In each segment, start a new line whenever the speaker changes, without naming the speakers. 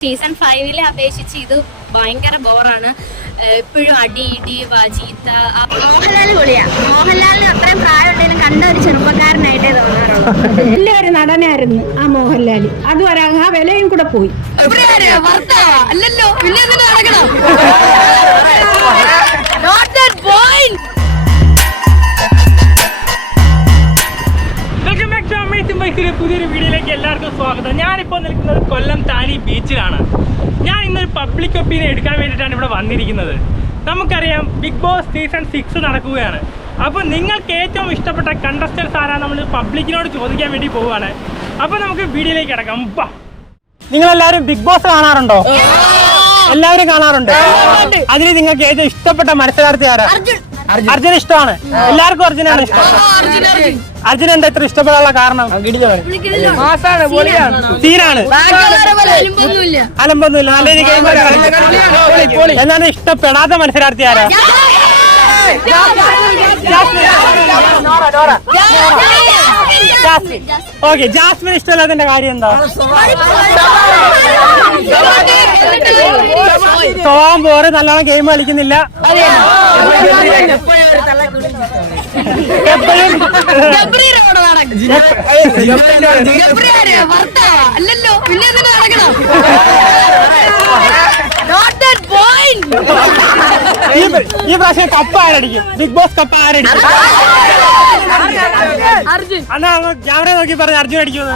Season 5-ലെ അപേക്ഷിച്ച് ഇത് ഭയങ്കര ബോറാണ്. എപ്പോഴും അടി ഇടി ചീത്ത.
മോഹൻലാൽ പൊളിയാ. മോഹൻലാലിന് അത്രയും പ്രായമുണ്ടെങ്കിലും കണ്ട ഒരു ചെറുപ്പക്കാരനായിട്ടേ തോന്നാറുള്ളൂ.
നല്ലൊരു നടനായിരുന്നു ആ മോഹൻലാൽ. അതുവരെ ആ വിലയും കൂടെ പോയി.
അല്ലല്ലോ പിന്നെ നടക്കണം.
പുതിയൊരു വീഡിയോയിലേക്ക് എല്ലാവർക്കും സ്വാഗതം. ഞാനിപ്പോൾ നിൽക്കുന്നത് കൊല്ലം താനി ബീച്ചിലാണ്. ഞാൻ ഇന്നൊരു പബ്ലിക് ഒപ്പീനിയൻ എടുക്കാൻ വേണ്ടിയിട്ടാണ് ഇവിടെ വന്നിരിക്കുന്നത്. നമുക്കറിയാം ബിഗ് ബോസ് സീസൺ 6 നടക്കുകയാണ്. അപ്പോൾ നിങ്ങൾക്ക് ഏറ്റവും ഇഷ്ടപ്പെട്ട കണ്ടസ്റ്റൻസ് ആരാണ് നമ്മൾ പബ്ലിക്കിനോട് ചോദിക്കാൻ വേണ്ടി പോവുകയാണ്. അപ്പോൾ നമുക്ക് വീഡിയോയിലേക്ക് കിടക്കാം. നിങ്ങളെല്ലാവരും ബിഗ് ബോസ് കാണാറുണ്ടോ? എല്ലാവരും കാണാറുണ്ട്. അതിൽ നിങ്ങൾക്ക് ഏറ്റവും ഇഷ്ടപ്പെട്ട മത്സരാർത്ഥി ആരാ? അർജുന ഇഷ്ടമാണ്. എല്ലാവർക്കും അർജുനാണ് ഇഷ്ടം. അർജുന എന്താ ഇത്ര ഇഷ്ടപ്പെടാനുള്ള കാരണം? സീനാണ്, അലമ്പൊന്നുമില്ല, നല്ല രീതിയിൽ. എന്നാണ് ഇഷ്ടപ്പെടാത്ത മത്സരാർത്ഥി ആരാ? ഓക്കെ, ജാസ്മിൻ ഇഷ്ടമല്ലാത്തതിന്റെ കാര്യം എന്താ? സ്വഭാവം പോരെ, നല്ലോണം ഗെയിം കളിക്കുന്നില്ല.
അല്ലല്ലോ പിന്നെ നടക്കണം.
ഈ പ്രാവശ്യം കപ്പ് ആരടിക്കും? ബിഗ് ബോസ് കപ്പ് ആരടിക്കും? അന്നാ ക്യാമറ നോക്കി പറഞ്ഞു അർജുൻ അടിക്കുമെന്ന്.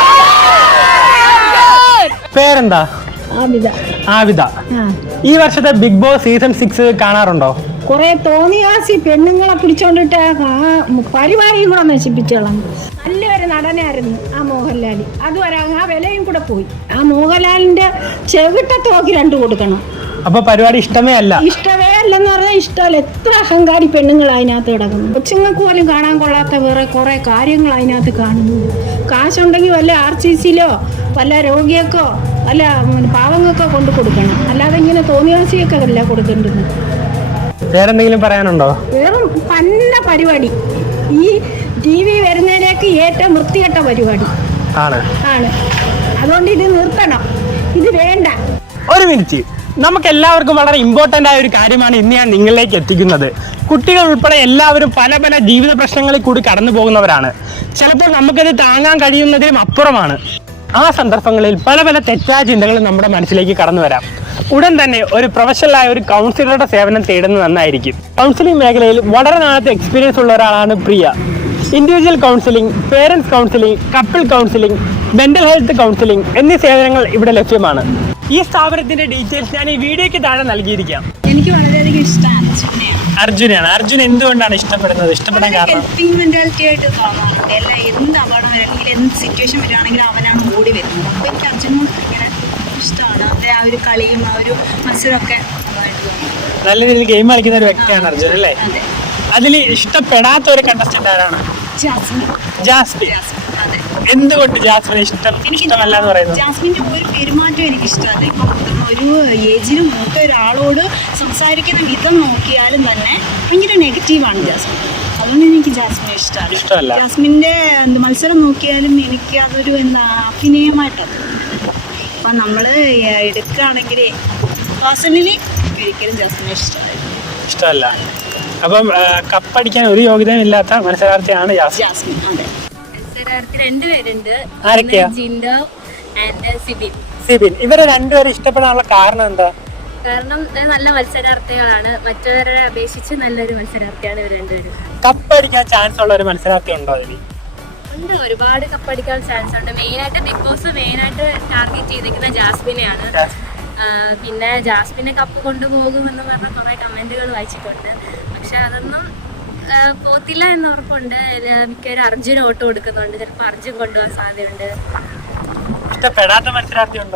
പേരെന്താ? ആവിദ. ഈ വർഷത്തെ ബിഗ് ബോസ് സീസൺ 6 കാണാറുണ്ടോ?
കുറെ തോന്നിയാസി പെണ്ണുങ്ങളെ പിടിച്ചോണ്ടിട്ട് പരിപാടിയും കൂടെ നശിപ്പിച്ചോളാം. നല്ലൊരു നടനായിരുന്നു ആ മോഹൻലാൽ. അതുവരെ ആ വിലയും കൂടെ പോയി. ആ മോഹൻലാലിന്റെ ചെവിട്ടത്ത് നോക്കി 2 കൊടുക്കണം.
അപ്പൊ പരിപാടി ഇഷ്ടമേ അല്ല? ഇഷ്ടമേ
അല്ലെന്ന് പറഞ്ഞാൽ ഇഷ്ടമല്ല. എത്ര അഹങ്കാരി പെണ്ണുങ്ങൾ അതിനകത്ത് കിടക്കുന്നു. കൊച്ചുങ്ങൾക്ക് പോലും കാണാൻ കൊള്ളാത്ത വേറെ കുറെ കാര്യങ്ങൾ അതിനകത്ത് കാണുന്നു. കാശുണ്ടെങ്കിൽ വല്ല RCCയിലോ വല്ല രോഗിയൊക്കെ വല്ല പാവങ്ങൾക്കോ കൊണ്ട് കൊടുക്കണം. അല്ലാതെ ഇങ്ങനെ തോന്നിയാസിയൊക്കെ അല്ല കൊടുക്കേണ്ടത്.
വേറെന്തെങ്കിലും പറയാനുണ്ടോ?
വെറും പന്ന പരിപാടി. ഈ TV വരുന്നതിലേക്ക് ഏറ്റവും വൃത്തികെട്ട പരിപാടി ആണ്. അതുകൊണ്ട് ഇത് നിർത്തണം. ഇത് വേണ്ട.
ഒരു മിനിറ്റ്, നമുക്ക് എല്ലാവർക്കും വളരെ ഇമ്പോർട്ടൻ്റ് ആയ ഒരു കാര്യമാണ് ഇന്ന് ഞാൻ നിങ്ങളിലേക്ക് എത്തിക്കുന്നത്. കുട്ടികൾ ഉൾപ്പെടെ എല്ലാവരും പല പല ജീവിത പ്രശ്നങ്ങളിൽ കൂടി കടന്നു പോകുന്നവരാണ്. ചിലപ്പോൾ നമുക്കത് താങ്ങാൻ കഴിയുന്നതിലും അപ്പുറമാണ്. ആ സന്ദർഭങ്ങളിൽ പല പല തെറ്റായ ചിന്തകൾ നമ്മുടെ മനസ്സിലേക്ക് കടന്നു വരാം. ഉടൻ തന്നെ ഒരു പ്രൊഫഷണലായ ഒരു കൗൺസിലറുടെ സേവനം തേടുന്നത് നന്നായിരിക്കും. കൗൺസിലിംഗ് മേഖലയിൽ വളരെ നാളത്തെ എക്സ്പീരിയൻസ് ഉള്ള ഒരാളാണ് Priya. Individual counselling, parents counselling, couple counselling, mental health counselling എന്നീ സേവനങ്ങൾ ഇവിടെ ലഭ്യമാണ്. ഈ സ്ഥാപനത്തിന്റെ ഡീറ്റെയിൽസ് ഞാൻ ഈ വീഡിയോയ്ക്ക് താഴെ നൽകിയിരിക്കാം.
എനിക്ക് വളരെയധികം ഇഷ്ടമാണ്
അർജുനാണ്. അർജുൻ എന്തുകൊണ്ടാണ് ഇഷ്ടപ്പെടുന്നത്? ഇഷ്ടപ്പെടാൻ കാരണം
ഹെൽപ്പിംഗ് മെന്റാലിറ്റി ആയിട്ട് തോന്നാറുണ്ട്. എല്ലാ എന്ത് അപകടം അല്ലെങ്കിൽ എന്ത് സിറ്റുവേഷൻ വരികയാണെങ്കിലും അവനാണ് ഓടി വരുന്നത്. അപ്പോൾ എനിക്ക് അർജുനോട് ഭയങ്കര ഇഷ്ടമാണ്. അവൻ്റെ ആ ഒരു കളിയും ആ ഒരു മത്സരമൊക്കെ
നല്ല രീതിയിൽ ഗെയിം കളിക്കുന്ന ഒരു വ്യക്തിയാണ് അർജുൻ അല്ലേ? അതിൽ ഇഷ്ടപ്പെടാത്ത ഒരു കണ്ടസ്റ്റന്റ് ആരാണ്? ജാസ്മിൻ. എന്തുകൊണ്ട് ജാസ്മിൻ ഇഷ്ടമല്ല എന്ന് പറയുന്നത്?
ജാസ്മിന്റെ ഒരു പെരുമാറ്റം എനിക്ക് ഇഷ്ടമല്ല. ഇപ്പം ഒരു ഏജിന് മൂത്ത ഒരാളോട് സംസാരിക്കുന്ന വിധം നോക്കിയാലും തന്നെ ഭയങ്കര നെഗറ്റീവാണ് ജാസ്മിൻ. അതുകൊണ്ട് എനിക്ക് ജാസ്മിനെ ഇഷ്ടമല്ല. ജാസ്മിന്റെ മത്സരം നോക്കിയാലും എനിക്ക് അതൊരു അഭിനയമായിട്ടാണ്. അപ്പം നമ്മൾ എടുക്കുകയാണെങ്കിൽ പേഴ്സണലി ഒരിക്കലും ജാസ്മിനെ
ഇഷ്ടമല്ല. അപ്പം കപ്പടിക്കാൻ ഒരു യോഗ്യതയും ഇല്ലാത്ത മത്സരാർത്ഥിയാണ് ജാസ്മിൻ.
മത്സരാർത്ഥി 2 പേരുണ്ട്.
ആരൊക്കെയാ?
ജിൻഡോ ആൻഡ്
സിബിൻ. ഇവരെ 2 പേരെ ഇഷ്ടപ്പെടാനുള്ള കാരണം എന്താ?
കാരണം നല്ല മത്സരാർത്ഥികളാണ്. മറ്റവരെ അപേക്ഷിച്ച് നല്ലൊരു മത്സരാർത്ഥിയാണ് ഇവർ 2 പേരും.
കപ്പടിക്കാൻ ചാൻസ് ഉള്ള ഒരു മത്സരാർത്ഥി ഉണ്ടോ അതിൽ?
ഉണ്ട്, ഒരുപാട് കപ്പടിക്കാൻ ചാൻസ് ഉണ്ട്. മെയിനായിട്ട് ബിഗ് ബോസ് ടാർഗറ്റ് ചെയ്തിരിക്കുന്ന ജാസ്മിനെയാണ്. പിന്നെ ജാസ്മിനെ കപ്പ് കൊണ്ടുപോകുമെന്ന് പറഞ്ഞ കുറെ കമന്റുകൾ വായിച്ചിട്ടുണ്ട്. പക്ഷെ അതൊന്നും പോത്തില്ല എന്ന് ഉറപ്പുണ്ട്. മിക്കവരും അർജുൻ വോട്ട് കൊടുക്കുന്നുണ്ട്. ചിലപ്പോൾ അർജുൻ കൊണ്ടുപോകാൻ സാധ്യതയുണ്ട്.
ഇഷ്ടപ്പെടാത്ത മത്സരാർത്ഥി ഉണ്ടോ?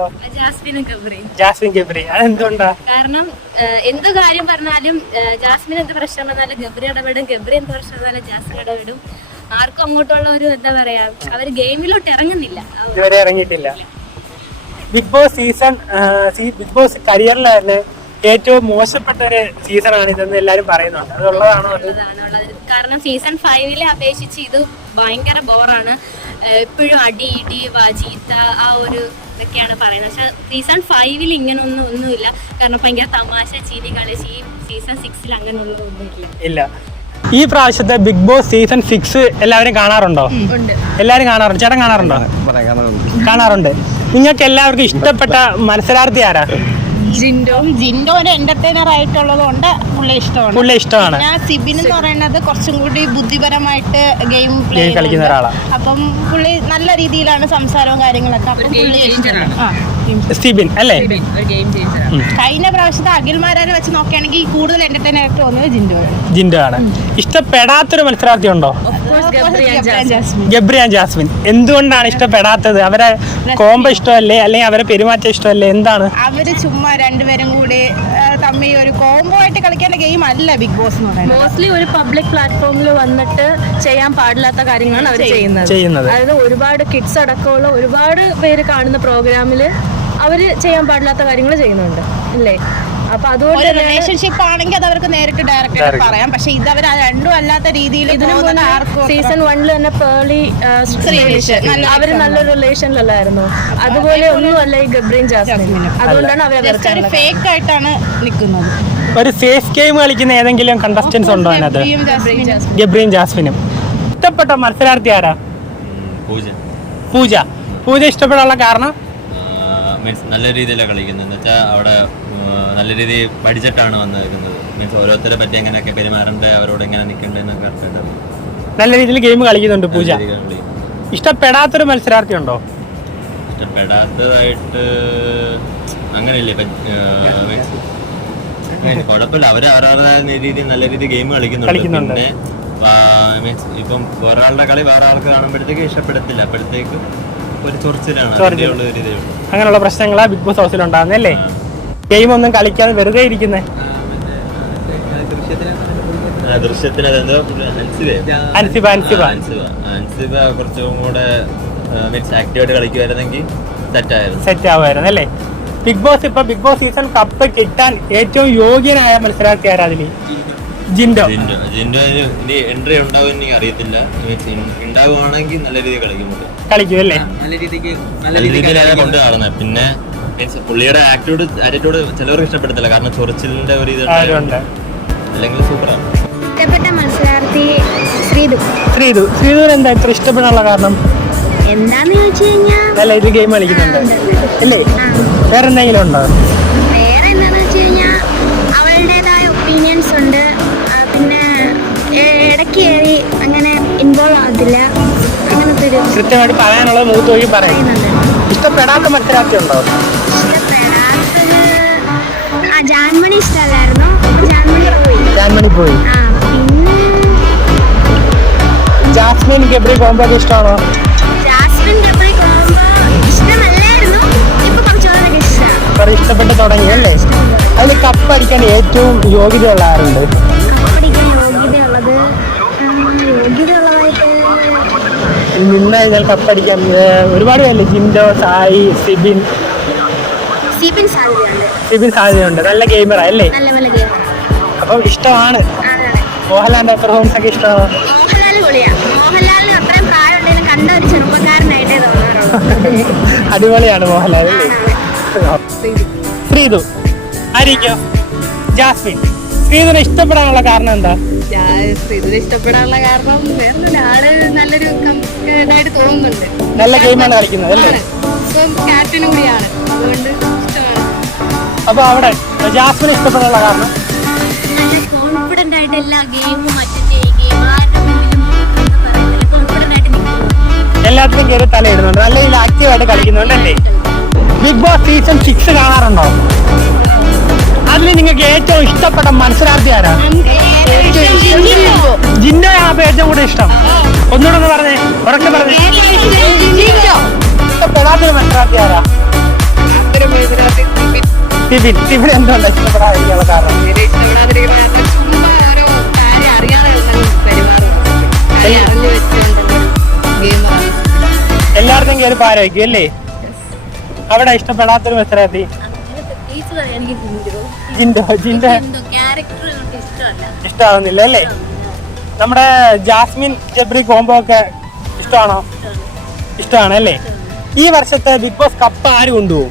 ജാസ്മിൻ ഗബ്രി.
അതെന്തുകൊണ്ടാ?
കാരണം എന്ത് കാര്യം പറഞ്ഞാലും ജാസ്മിൻ എന്ത് പ്രശ്നം വന്നാലും ഗബ്രി ഇടപെടും. ഗബ്രി എന്ത് പ്രശ്നം വന്നാലും ജാസ്മിൻ ഇടപെടും. ആർക്കും അങ്ങോട്ടുള്ള ഒരു എന്താ പറയാ, അവര് ഗെയിമിലോട്ട് ഇറങ്ങുന്നില്ല.
ഇതുവരെ ഇറങ്ങിയിട്ടില്ല. ബിഗ് ബോസ് കരിയറിൽ തന്നെ ഏറ്റവും മോശപ്പെട്ട ഒരു സീസണാണ് ഇതെന്ന് എല്ലാരും പറയുന്നുണ്ട്. അതുള്ളതാണോ?
കാരണം സീസൺ 5-ലെ അപേക്ഷിച്ച് ഇത് ഭയങ്കര ബോറാണ്. എപ്പോഴും അടി ഇടി ചീത്ത ആ ഒരു ഇതൊക്കെയാണ് പറയുന്നത്. പക്ഷെ സീസൺ 5 ഒന്നുമില്ല. കാരണം ഭയങ്കര തമാശ ചിരി കളി. സീസൺ 6 അങ്ങനെയുള്ളതൊന്നുമില്ല.
ഇല്ല. ഈ പ്രാവശ്യത്തെ ബിഗ് ബോസ് സീസൺ 6 എല്ലാവരും കാണാറുണ്ടോ? എല്ലാവരും കാണാറുണ്ട്. ചേട്ടൻ കാണാറുണ്ടോ? കാണാറുണ്ട്. നിങ്ങൾക്ക് എല്ലാവർക്കും ഇഷ്ടപ്പെട്ട മത്സരാർത്ഥി ആരാ?
ജിൻഡോ ഒരു എന്റർടൈനർ ആയിട്ടുള്ളത് കൊണ്ട് പുള്ളി ഇഷ്ടമാണ്. സിബിൻ എന്ന് പറയുന്നത് കുറച്ചും കൂടി ബുദ്ധിപരമായിട്ട് ഗെയിം പ്ലേ
കളിക്കുന്ന ഒരാളാണ്.
അപ്പം പുള്ളി നല്ല രീതിയിലാണ് സംസാരവും കാര്യങ്ങളൊക്കെ. അപ്പം പുള്ളി ഇഷ്ടമാണ്.
സിബിൻ അല്ലേ?
കഴിഞ്ഞ പ്രാവശ്യത്തെ അഖിൽമാരെ വെച്ച് നോക്കുകയാണെങ്കിൽ കൂടുതൽ എന്റർടൈനർ ആയിട്ട് തോന്നുന്നത്
ജിൻഡോ ആണ്. ഇഷ്ടപ്പെടാത്തൊരു മത്സരാർത്ഥി ഉണ്ടോ? ഗബ്രി ആൻഡ് ജാസ്മിൻ. എന്തുകൊണ്ടാണ് ഇഷ്ടപ്പെടാത്തത്? അവരെ കോംബോ ഇഷ്ടമല്ലേ, അല്ലെങ്കിൽ അവരെ പെരുമാറ്റം ഇഷ്ടമല്ലേ, എന്താണ്?
അവര് ചുമ്മാ രണ്ടുപേരും കൂടി തമ്മിൽ ഒരു കോംബോ ആയിട്ട് കളിക്കേണ്ട ഗെയിം അല്ല ബിഗ് ബോസ് എന്ന് പറയുന്നത്.
മോസ്റ്റ്ലി ഒരു പബ്ലിക് പ്ലാറ്റ്ഫോമിൽ വന്നിട്ട് ചെയ്യാൻ പാടില്ലാത്ത കാര്യങ്ങളാണ് അവർ ചെയ്യുന്നത്. അതായത് ഒരുപാട് കിഡ്സ് അടക്കമുള്ള ഒരുപാട് പേര് കാണുന്ന പ്രോഗ്രാമിൽ അവര് ചെയ്യാൻ പാടില്ലാത്ത കാര്യങ്ങൾ ചെയ്യുന്നുണ്ട് അല്ലേ? അപ്പൊ അതുകൊണ്ട്
റിലേഷൻഷിപ്പ് ആണെങ്കിൽ അത് അവർക്ക് നേരിട്ട് ഡയറക്റ്റ് പറയാം. പക്ഷെ ഇത് അവർ രണ്ടും അല്ലാത്ത രീതിയിൽ
സീസൺ 1 തന്നെ പേർലി അവര് നല്ലൊരു റിലേഷനിലല്ലായിരുന്നു. അതുപോലെ ഒന്നുമല്ല ഈ ഗബ്രിയും ജാസ്മിനും. അതുകൊണ്ടാണ് അവർ
ഫേക്ക് ആയിട്ടാണ് നിൽക്കുന്നത്.
ഒരു സേഫ് ഗെയിം കളിക്കുന്ന ഏതെങ്കിലും കണ്ടസ്റ്റൻസ് ഉണ്ടോ അതിനകത്ത്? ഗബ്രിയും ജാസ്മിനും. ഇഷ്ടപ്പെട്ട മത്സരാർത്ഥി ആരാ? പൂജ ഇഷ്ടപ്പെടാനുള്ള കാരണം?
മീൻസ് നല്ല രീതിയിലാണ് കളിക്കുന്നത്. എന്ന് വെച്ചാൽ അവിടെ നല്ല രീതിയിൽ പഠിച്ചിട്ടാണ് വന്നിരിക്കുന്നത്. മീൻസ് ഓരോരുത്തരെ പറ്റി എങ്ങനെയൊക്കെ പെരുമാറേണ്ടത്, അവരോട് എങ്ങനെ നിൽക്കേണ്ടതെന്നൊക്കെ
നല്ല രീതിയിൽ ഗെയിം കളിക്കുന്നുണ്ട് പൂജ. ഇഷ്ടപ്പെടാത്തൊരു മത്സരാർത്ഥി ഉണ്ടോ?
ഇഷ്ടപ്പെടാത്തതായിട്ട് അങ്ങനെയില്ലേ. കുഴപ്പമില്ല, അവരവരുടെ രീതിയിൽ നല്ല രീതിയിൽ ഗെയിം കളിക്കുന്നുണ്ട്. പിന്നെ മീൻസ് ഇപ്പം ഒരാളുടെ കളി വേറെ ആൾക്ക് കാണുമ്പോഴത്തേക്ക് ഇഷ്ടപ്പെടത്തില്ല. അപ്പോഴത്തേക്ക് ഒരു ചൊറിച്ചിലാണ്.
അങ്ങനെയുള്ള പ്രശ്നങ്ങളാ ബിഗ് ബോസ് ഹൗസിൽ ഉണ്ടാകുന്നല്ലേ? ഗെയിം ഒന്നും കളിക്കാതെ വെറുതെ ഇരിക്കുന്നേ.
അൻസിബ കുറച്ചും കൂടെ ആക്റ്റീവായിട്ട് കളിക്കുമായിരുന്നെങ്കിൽ
സെറ്റ് ആവുമായിരുന്നു അല്ലേ? ബിഗ് ബോസ് സീസൺ കപ്പ് കിട്ടാൻ ഏറ്റവും യോഗ്യനായ മത്സരാർത്ഥി ആരാ അതില്? ജിൻഡോ
എൻട്രി ഉണ്ടാവും എനിക്ക് അറിയത്തില്ല. ഉണ്ടാവുകയാണെങ്കിൽ നല്ല രീതിയിൽ
കളിക്കും അല്ലേ?
നല്ല രീതിയിലാണ് കൊണ്ട് നടന്നത്. പിന്നെ പുള്ളിയുടെ ആറ്റിറ്റ്യൂഡ് ചിലവർക്ക് ഇഷ്ടപ്പെടത്തില്ല. കാരണം ചൊറിച്ചിലിന്റെ ഒരു ഇതുണ്ട്. അല്ലെങ്കിൽ സൂപ്പറാണ്.
ഇഷ്ടപ്പെട്ട മത്സരാർത്ഥി
ശ്രീധു എന്താ ഇത്ര ഇഷ്ടപ്പെടാനുള്ള കാരണം?
എന്താന്ന് ചോദിച്ചു കഴിഞ്ഞാൽ
നല്ല ഇത് ഗെയിം കളിക്കുന്നുണ്ട് അല്ലേ? വേറെ എന്തെങ്കിലും ഉണ്ടോ?
വേറെ എന്താന്ന് വെച്ച് കഴിഞ്ഞാൽ അവളുടേതായ ഒപ്പീനിയൻസ് ഉണ്ട്. പിന്നെ ഇടയ്ക്ക് കയറി അങ്ങനെ ഇൻവോൾവ് ആകത്തില്ല. അങ്ങനത്തെ ഒരു
കൃത്യമായിട്ട് പറയാനുള്ളത് മൂത്ത് വഴി പറയുന്നുണ്ട്. ഇഷ്ടപ്പെടാത്ത മത്സരാർത്ഥി ഉണ്ടോ?
ഇഷ്ടപ്പെടാത്തത് ജാൻമണി ഇഷ്ടമല്ലായിരുന്നു.
ജാൻമണി പോയി.
പിന്നെ
ജാസ്മിൻ ഗബ്രി കോംബോ ഇഷ്ടമാണോ?
ജാസ്മിൻ ഗബ്രി കോംബോ ഇഷ്ടമല്ലായിരുന്നു. ഇപ്പൊ കുറച്ചുകൂടെ ഇഷ്ടമാണ്.
ഇഷ്ടപ്പെട്ട് തുടങ്ങി അല്ലേ? അതിൽ കപ്പ് അടിക്കാൻ ഏറ്റവും യോഗ്യതയുള്ള ആരുണ്ട്?
കപ്പടിക്കാൻ യോഗ്യതയുള്ളതായിട്ട്
നിന്ന് കഴിഞ്ഞാൽ കപ്പടിക്കാൻ ഒരുപാട് പേരല്ലേ? ജിൻഡോ, സായി, സിബിൻ സാധ്യതയുണ്ട്. നല്ല ഗെയിമറാ അല്ലേ? അപ്പം ഇഷ്ടമാണ്. മോഹൻലാലിന്റെ പെർഫോമൻസ് ഒക്കെ ഇഷ്ടമാണ്. അടിപൊളിയാണ് മോഹൻലാൽ അല്ലേ? ശ്രീധു ആയിരിക്കും. ജാസ്മിൻ. ശ്രീധുവിനെ ഇഷ്ടപ്പെടാനുള്ള കാരണം എന്താ?
ശ്രീധുവിനെ ഇഷ്ടപ്പെടാനുള്ള കാരണം ആള് നല്ലൊരു ഇതായിട്ട് തോന്നുന്നുണ്ട്.
നല്ല ഗെയിമാണ് കളിക്കുന്നത് അല്ലേ?
ക്യാപ്റ്റനും കൂടിയാണ്, അതുകൊണ്ട് ഇഷ്ടമാണ്.
അപ്പൊ അവിടെ ജാസ്മിനെ ഇഷ്ടപ്പെടാനുള്ള കാരണം?
നല്ല കോൺഫിഡന്റ് ആയിട്ട് എല്ലാ ഗെയിമും
എല്ലാത്തിനും കയറി തലയിടുന്നുണ്ട്. നല്ല രീതിയിൽ ആക്റ്റീവായിട്ട് കളിക്കുന്നുണ്ട് അല്ലേ? ബിഗ് ബോസ് സീസൺ 6 കാണാറുണ്ടോ? അതിൽ നിങ്ങൾക്ക് ഏറ്റവും ഇഷ്ടപ്പെട്ട മത്സരാർത്ഥി ആരാ? ജിൻഡോയാണ് ഏറ്റവും കൂടുതൽ ഇഷ്ടം. ഒന്നുകൂടെ ഒന്ന് പറഞ്ഞേ, ഉറക്കെ പറഞ്ഞേ. ഇഷ്ടപ്പെടാത്തൊരു മത്സരാർത്ഥി ആരാ? സിബിൻ എന്തുകൊണ്ട് ഇഷ്ടപ്പെടാതിരിക്കാനുള്ള കാരണം? എല്ലായിടത്തും കയറി പാരവയ്ക്കും അല്ലേ? അവിടെ ഇഷ്ടപ്പെടാത്തൊരു മത്സരാർത്ഥി? ജിൻഡോ ഇഷ്ടമാവുന്നില്ല അല്ലേ? നമ്മുടെ ജാസ്മിൻ ഗബ്രി കോംബോ ഒക്കെ ഇഷ്ടമാണോ? ഇഷ്ടമാണ് അല്ലേ? ഈ വർഷത്തെ ബിഗ് ബോസ് കപ്പ് ആര് കൊണ്ടുപോകും?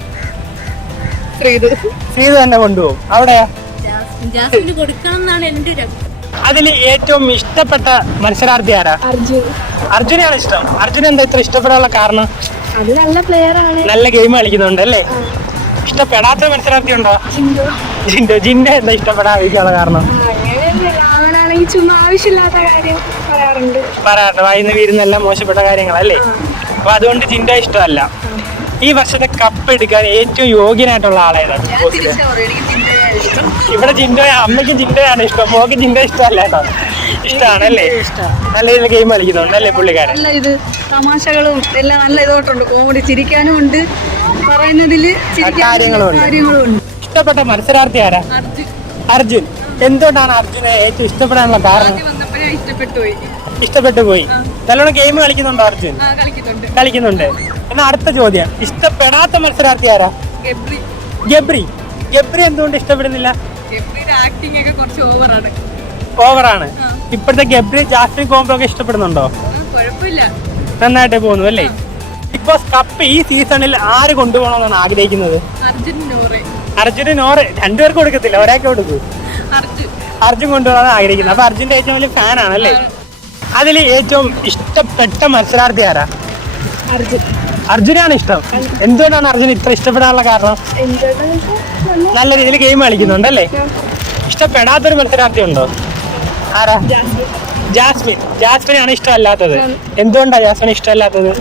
ശ്രീതു തന്നെ കൊണ്ടുപോകും. അവിടെയാ?
ജാസ്മിന് കൊടുക്കണം എന്നാണ് എൻ്റെ ഒരു
അതിൽ ഏറ്റവും ഇഷ്ടപ്പെട്ട മത്സരാർത്ഥി ആരാ? അർജുനാണ് ഇഷ്ടം. അർജുന എന്താ ഇത്ര ഇഷ്ടപ്പെടാനുള്ള കാരണം?
അത് നല്ല പ്ലെയർ ആണ്.
നല്ല ഗെയിം കളിക്കുന്നുണ്ട് അല്ലേ? ഇഷ്ടപ്പെടാത്ത മത്സരാർത്ഥി ഉണ്ടോ? ജിൻഡോ എന്താ ഇഷ്ടപ്പെടാതിരിക്കാനുള്ള കാരണം?
അങ്ങനെയാണെങ്കിൽ ചുമ്മാ ആവശ്യമില്ലാത്ത കാര്യം പറയാറുണ്ട്.
വായിന്ന് വീരുന്നെല്ലാം മോശപ്പെട്ട കാര്യങ്ങളല്ലേ? അപ്പൊ അതുകൊണ്ട് ജിൻഡോ ഇഷ്ടമല്ല. ഈ വർഷത്തെ കപ്പ് എടുക്കാൻ ഏറ്റവും യോഗ്യനായിട്ടുള്ള ആളേതാണ്? ഇവിടെ ജിൻഡോ, അമ്മയ്ക്ക് ജിൻഡോയാണ് ഇഷ്ടം, മോക്ക് ജിൻഡോ ഇഷ്ടമല്ല കേട്ടോ. ഇഷ്ടമാണല്ലേ? നല്ല രീതിയിൽ ഗെയിം കളിക്കുന്നുണ്ട് അല്ലേ പുള്ളിക്കാരൻ?
നല്ല ഇത് തമാശകളും എല്ലാം നല്ല ഇതോട്ടുണ്ട്, കോമഡി, ചിരിക്കാനും ഉണ്ട്, പറയുന്നതില്
കാര്യങ്ങളും ഉണ്ട്. ഇഷ്ടപ്പെട്ട മത്സരാർത്ഥി ആരാ? അർജുൻ. എന്തുകൊണ്ടാണ് അർജുനെ ഏറ്റവും ഇഷ്ടപ്പെടാനുള്ള കാരണം? ഇഷ്ടപ്പെട്ടു പോയി. നല്ലോണം ഗെയിം കളിക്കുന്നുണ്ടോ അർജുൻ? കളിക്കുന്നുണ്ട്. എന്നാ അടുത്ത ചോദ്യം, ഇഷ്ടപ്പെടാത്ത മത്സരാർത്ഥി ആരാ? ഗബ്രി. ഗബ്രി എന്തുകൊണ്ട് ഇഷ്ടപ്പെടുന്നില്ല? ഓവറാണ്. ഇപ്പോഴത്തെ ഗബ്രി ജാസ്മിൻ കോംബോ ഒക്കെ ഇഷ്ടപ്പെടുന്നുണ്ടോ? നന്നായിട്ട് പോകുന്നു അല്ലേ? ബിഗ് ബോസ് കപ്പ് ഈ സീസണിൽ ആര് കൊണ്ടുപോകണമെന്നാണ് ആഗ്രഹിക്കുന്നത്? അർജുന് നോറ്. രണ്ടുപേർക്ക് കൊടുക്കത്തില്ല, ഒരാൾക്ക് കൊടുക്കൂ. അർജുൻ കൊണ്ടുപോകാൻ ആഗ്രഹിക്കുന്നത്. അപ്പൊ അർജുന്റെ ഏറ്റവും വലിയ ഫാനാണ് അല്ലേ? അതിൽ ഏറ്റവും ഇഷ്ടപ്പെട്ട മത്സരാർത്ഥി ആരാ? അർജുനാണ് ഇഷ്ടം. എന്തുകൊണ്ടാണ് അർജുൻ ഇത്ര ഇഷ്ടപ്പെടാനുള്ള കാരണം? നല്ല രീതിയിൽ ഗെയിം കളിക്കുന്നുണ്ടല്ലേ? ഇഷ്ടപ്പെടാത്തൊരു മത്സരാർത്ഥി ഉണ്ടോ? ആരാ? ജാസ്മിൻ. ജാസ്മിനാണ് ഇഷ്ടമല്ലാത്തത്. എന്തുകൊണ്ടാണ് ജാസ്മിൻ ഇഷ്ടമല്ലാത്തത്?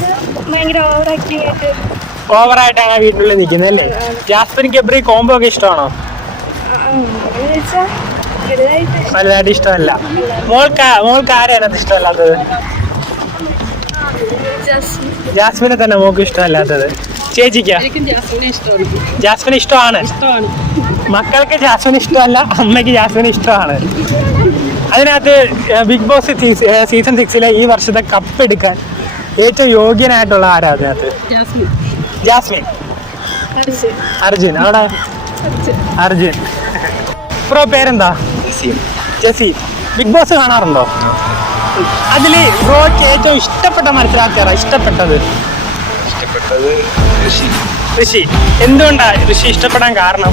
ഓവറായിട്ടാണ് വീട്ടിനുള്ളിൽ നിൽക്കുന്നത് അല്ലേ? ജാസ്മിൻ ഗബ്രി കോംബോ ഒക്കെ ഇഷ്ടമാണോ? വലുതായിട്ട് ഇഷ്ടമല്ല. മോൾക്ക് ആരെയാണ് ഇഷ്ടമല്ലാത്തത്? ജാസ്മിനെ തന്നെ മോക്ക് ഇഷ്ടമല്ലാത്തത്. ചേച്ചിക്കാ? ജാസ്മിന് ഇഷ്ടമാണ്. മക്കൾക്ക് ജാസ്മിൻ ഇഷ്ടമല്ല, അമ്മയ്ക്ക് ജാസ്മിൻ ഇഷ്ടമാണ്. അതിനകത്ത് ബിഗ് ബോസ് സീസൺ 6 ഈ വർഷത്തെ കപ്പ് എടുക്കാൻ ഏറ്റവും യോഗ്യനായിട്ടുള്ള ആരാ അതിനകത്ത്? ജാസ്മിൻ. അർജുൻ. അവിടെ അർജുൻ. ബ്രോ പേരെന്താ? ജസീം. ബിഗ് ബോസ് കാണാറുണ്ടോ? അതില് ബ്രോയ്ക്ക് ഏറ്റവും ഇഷ്ടപ്പെട്ട മത്സരാർത്ഥിയാ? ഇഷ്ടപ്പെട്ടത് ഋഷി. എന്തുകൊണ്ടാ ഋഷി ഇഷ്ടപ്പെടാൻ കാരണം?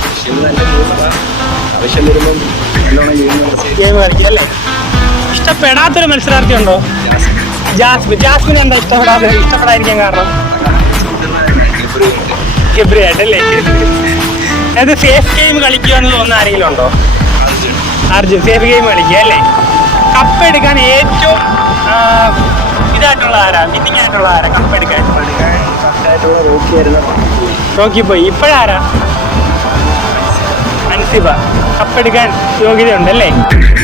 ഗെയിം കളിക്കും അല്ലേ? ഇഷ്ടപ്പെടാത്തൊരു മത്സരാർത്ഥി ഉണ്ടോ? ജാസ്മിൻ എന്താ ഇഷ്ടപ്പെടാതിരിക്കാൻ കാരണം? ഗബ്രി ആയിട്ടല്ലേ? അത് സേഫ് ഗെയിം കളിക്കുക എന്ന് തോന്നുന്ന ആരെങ്കിലും ഉണ്ടോ? അർജുൻ സേഫ് ഗെയിം കളിക്കുക അല്ലേ? കപ്പ് എടുക്കാൻ ഏറ്റവും ഇതായിട്ടുള്ള ആരാ? വിന്നിങ് ആയിട്ടുള്ള ആരാ കപ്പ് എടുക്കാൻ? റോക്കി പോയി. ഇപ്പോഴാരാ? അൻസിബ. കപ്പെടുക്കാൻ യോഗ്യതയുണ്ടല്ലേ?